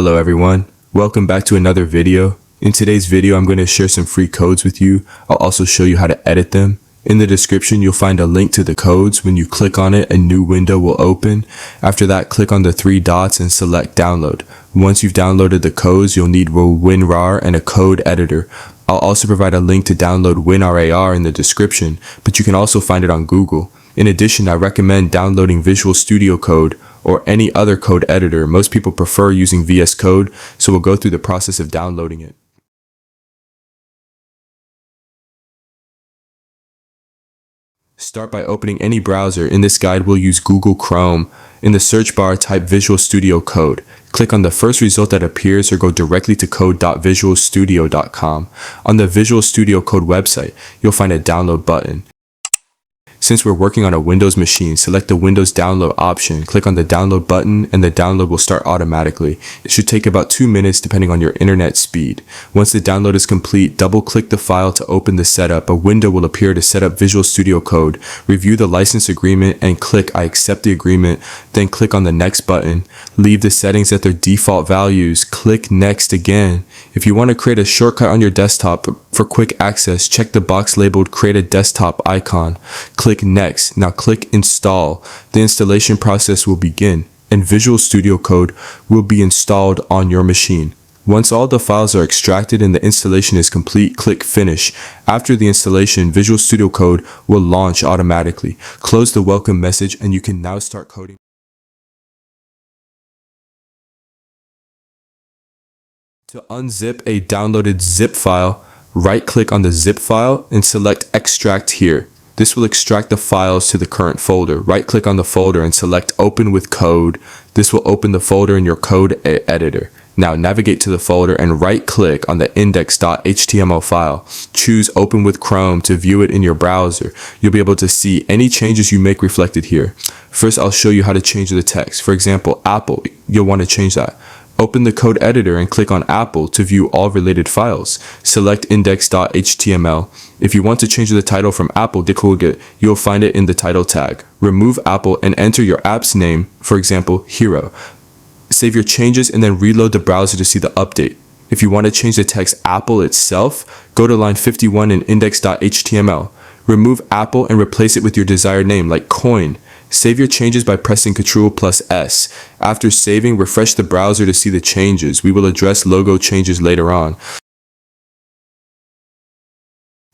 Hello everyone, welcome back to another video. In today's video, I'm going to share some free codes with you. I'll also show you how to edit them. In the description, you'll find a link to the codes. When you click on it, a new window will open. After that, click on the three dots and select download. Once you've downloaded the codes, you'll need WinRAR and a code editor. I'll also provide a link to download WinRAR in the description, but you can also find it on Google. In addition, I recommend downloading Visual Studio Code or any other code editor. Most people prefer using VS Code, so we'll go through the process of downloading it. Start by opening any browser. In this guide, we'll use Google Chrome. In the search bar, type Visual Studio Code. Click on the first result that appears or go directly to code.visualstudio.com. On the Visual Studio Code website, you'll find a download button. Since we're working on a Windows machine, select the Windows download option, click on the download button, and the download will start automatically. It should take about 2 minutes depending on your internet speed. Once the download is complete, double-click the file to open the setup. A window will appear to set up Visual Studio Code. Review the license agreement and click I accept the agreement, then click on the next button. Leave the settings at their default values. Click next again. If you want to create a shortcut on your desktop for quick access, check the box labeled create a desktop icon. Click next. Now click install. The installation process will begin and Visual Studio Code will be installed on your machine. Once all the files are extracted and the installation is complete, click finish. After the installation, Visual Studio Code will launch automatically. Close the welcome message and you can now start coding. To unzip a downloaded zip file, right-click on the zip file and select Extract here. This will extract the files to the current folder. Right-click on the folder and select Open with Code. This will open the folder in your code editor. Now navigate to the folder and right-click on the index.html file. Choose Open with Chrome to view it in your browser. You'll be able to see any changes you make reflected here. First, I'll show you how to change the text. For example, Apple, you'll want to change that. Open the code editor and click on Apple to view all related files. Select index.html. If you want to change the title from Apple, you'll find it in the title tag. Remove Apple and enter your app's name, for example, Hero. Save your changes and then reload the browser to see the update. If you want to change the text Apple itself, go to line 51 in index.html. Remove Apple and replace it with your desired name like coin. Save your changes by pressing Ctrl+S. After saving, refresh the browser to see the changes. We will address logo changes later on.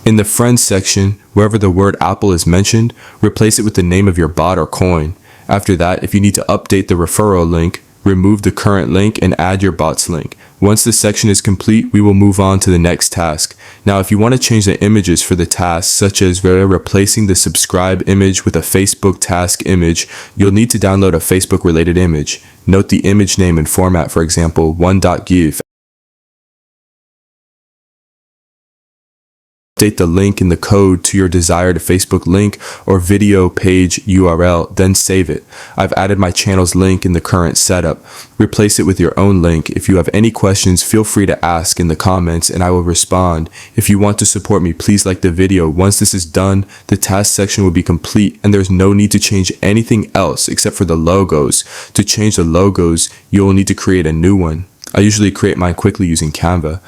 In the Friends section, wherever the word Apple is mentioned, replace it with the name of your bot or coin. After that, if you need to update the referral link, remove the current link and add your bot's link. Once this section is complete, we will move on to the next task. Now, if you want to change the images for the task, such as replacing the subscribe image with a Facebook task image, you'll need to download a Facebook related image. Note the image name and format, for example, 1.gif. Update the link in the code to your desired Facebook link or video page URL, then save it. I've added my channel's link in the current setup. Replace it with your own link. If you have any questions, feel free to ask in the comments and I will respond. If you want to support me, please like the video. Once this is done, the task section will be complete and there's no need to change anything else except for the logos. To change the logos, you will need to create a new one. I usually create mine quickly using Canva.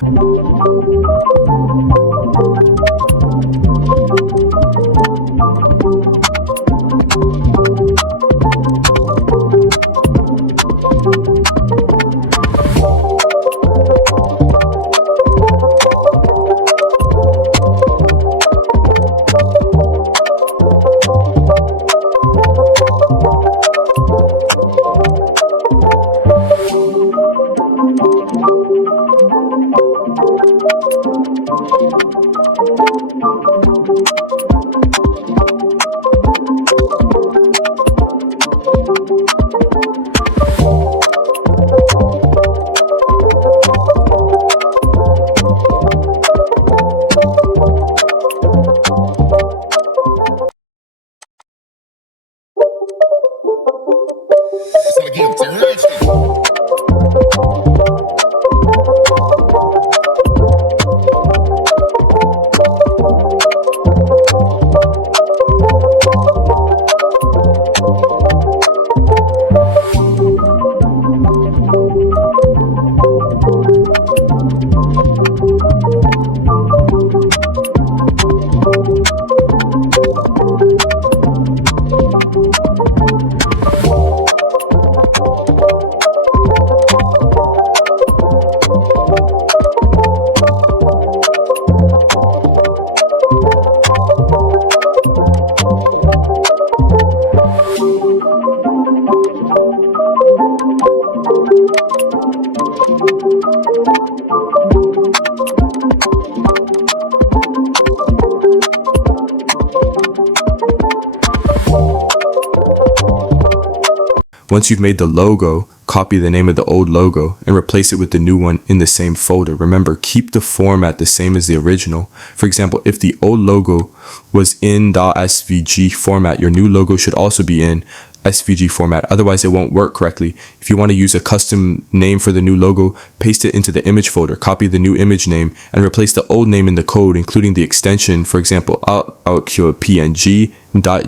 Once you've made the logo, copy the name of the old logo and replace it with the new one in the same folder. Remember, keep the format the same as the original. For example, if the old logo was in .svg format, your new logo should also be in SVG format. Otherwise, it won't work correctly. If you want to use a custom name for the new logo, paste it into the image folder, copy the new image name, and replace the old name in the code, including the extension, for example, PNG,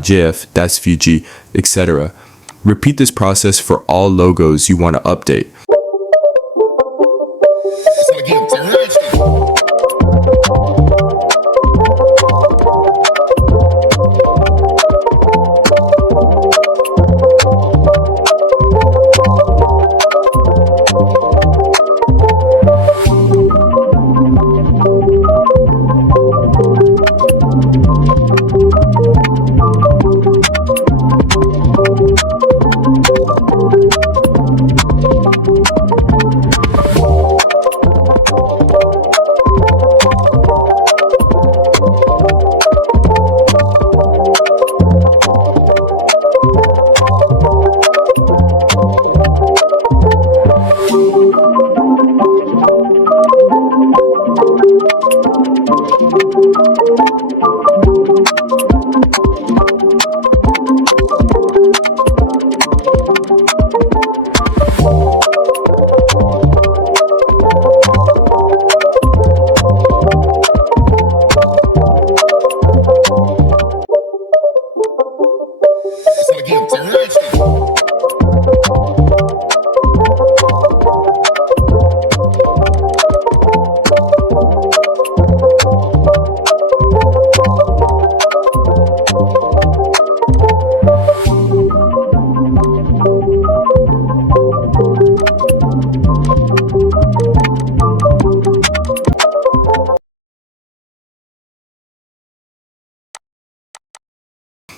.gif, .svg, etc. Repeat this process for all logos you want to update.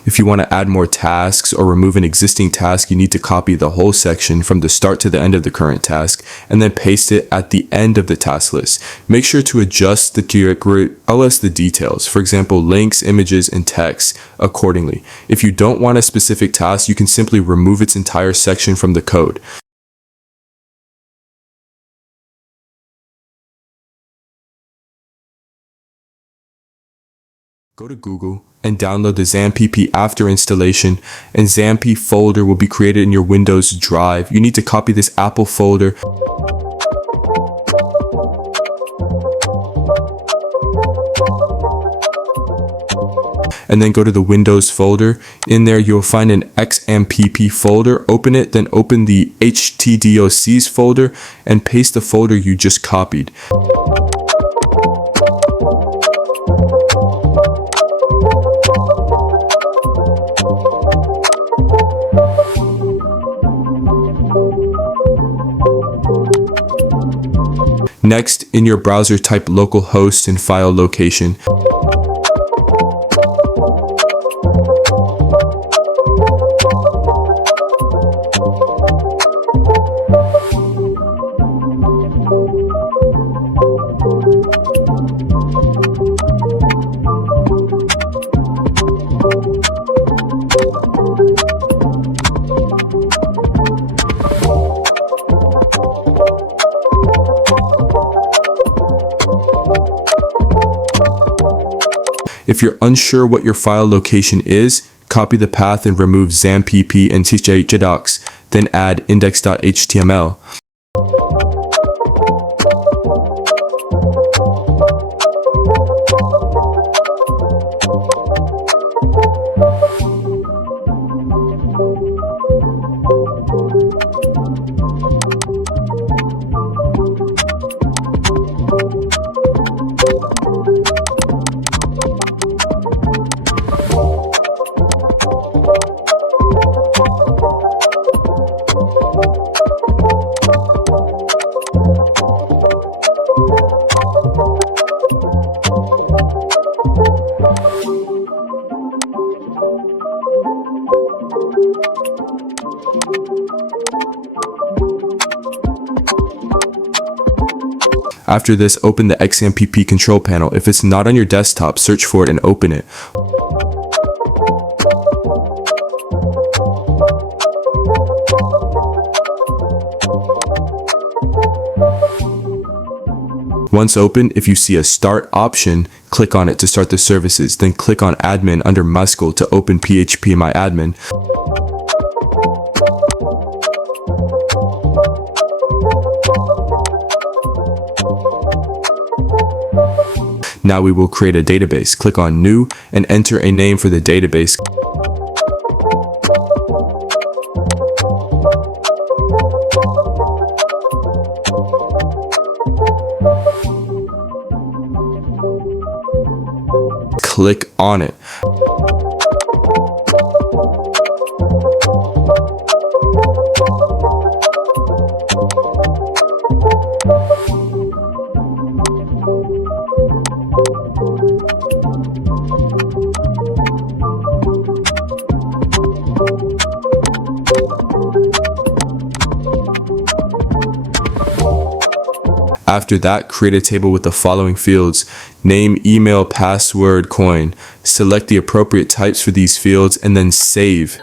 If you want to add more tasks or remove an existing task, you need to copy the whole section from the start to the end of the current task and then paste it at the end of the task list. Make sure to adjust the details, for example, links, images, and text accordingly. If you don't want a specific task, you can simply remove its entire section from the code. Go to Google and download the XAMPP after installation, and XAMPP folder will be created in your Windows drive. You need to copy this Apple folder. And then go to the Windows folder. In there, you'll find an XAMPP folder. Open it, then open the htdocs folder and paste the folder you just copied. Next, in your browser, type localhost and file location. If you're unsure what your file location is, copy the path and remove XAMPP and htdocs, then add index.html. After this, open the XAMPP control panel. If it's not on your desktop, search for it and open it. Once open, if you see a Start option, click on it to start the services, then click on Admin under MySQL to open PHP in My Admin. Now we will create a database. Click on New and enter a name for the database. Click on it. After that, create a table with the following fields: name, email, password, coin. Select the appropriate types for these fields and then save.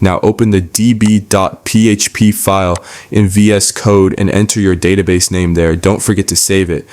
Now open the db.php file in VS Code and enter your database name there. Don't forget to save it.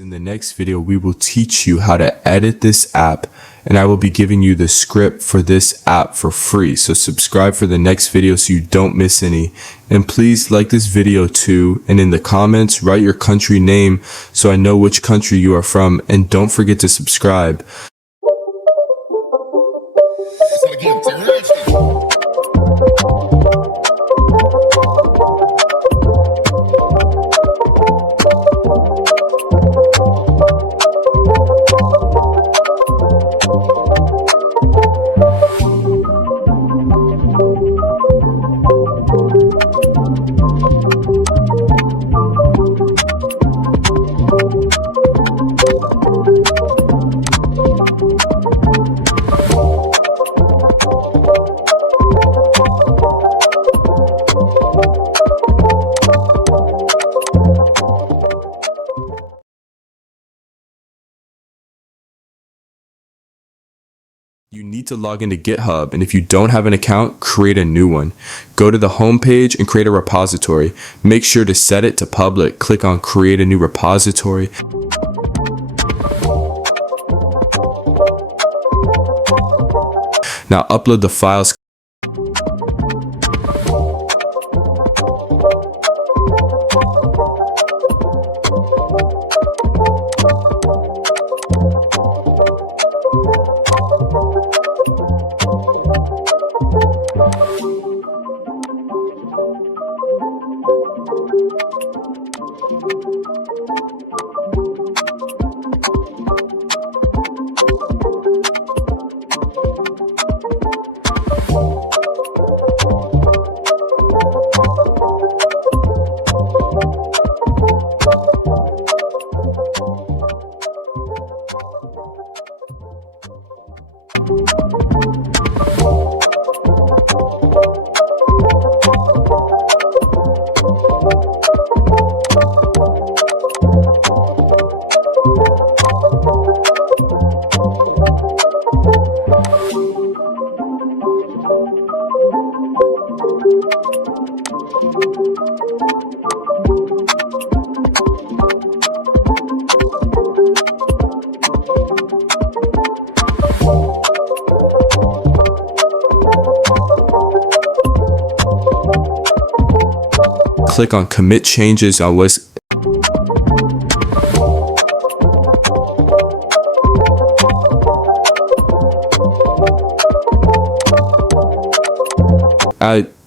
In the next video, we will teach you how to edit this app, and I will be giving you the script for this app for free. So subscribe for the next video so you don't miss any. And please like this video too, and in the comments, write your country name so I know which country you are from, and don't forget to subscribe. You need to log into GitHub, and if you don't have an account, create a new one. Go to the home page and create a repository. Make sure to set it to public. Click on create a new repository. Now upload the files. Click on commit changes on what's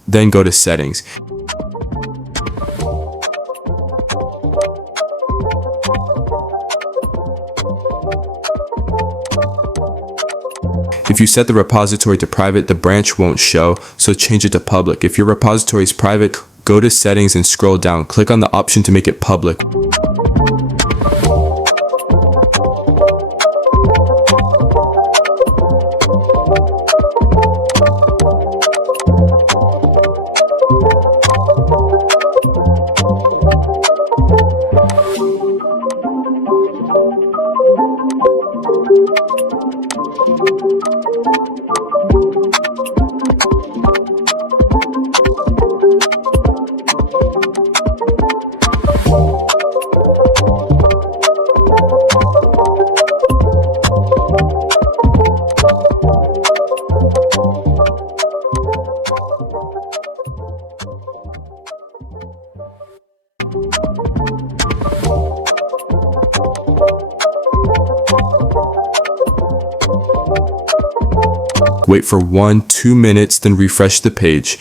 then go to settings. If you set the repository to private, the branch won't show, so change it to public. If your repository is private, go to settings and scroll down. Click on the option to make it public. Wait for 1-2 minutes, then refresh the page.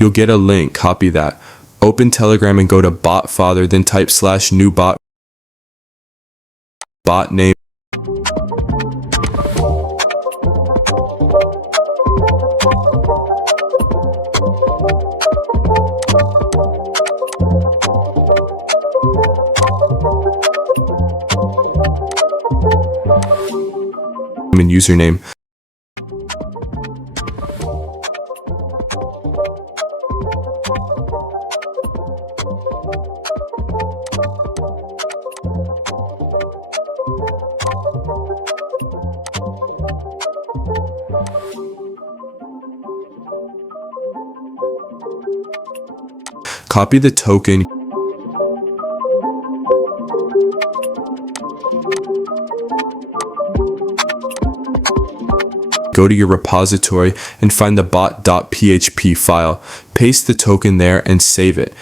You'll get a link, copy that. Open Telegram and go to botfather, then type /new bot name. and username. Copy the token, go to your repository and find the bot.php file. Paste the token there and save it.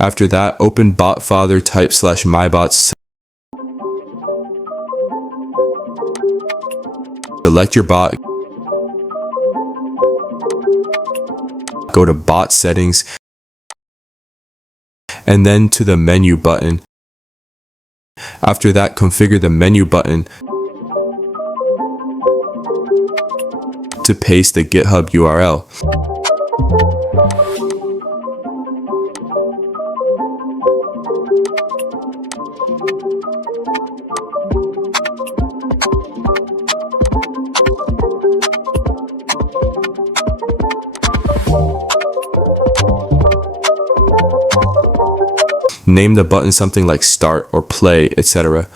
After that, open botfather type /mybots. Select your bot. Go to bot settings. And then to the menu button. After that, configure the menu button to paste the GitHub URL. Name the button something like start or play, etc.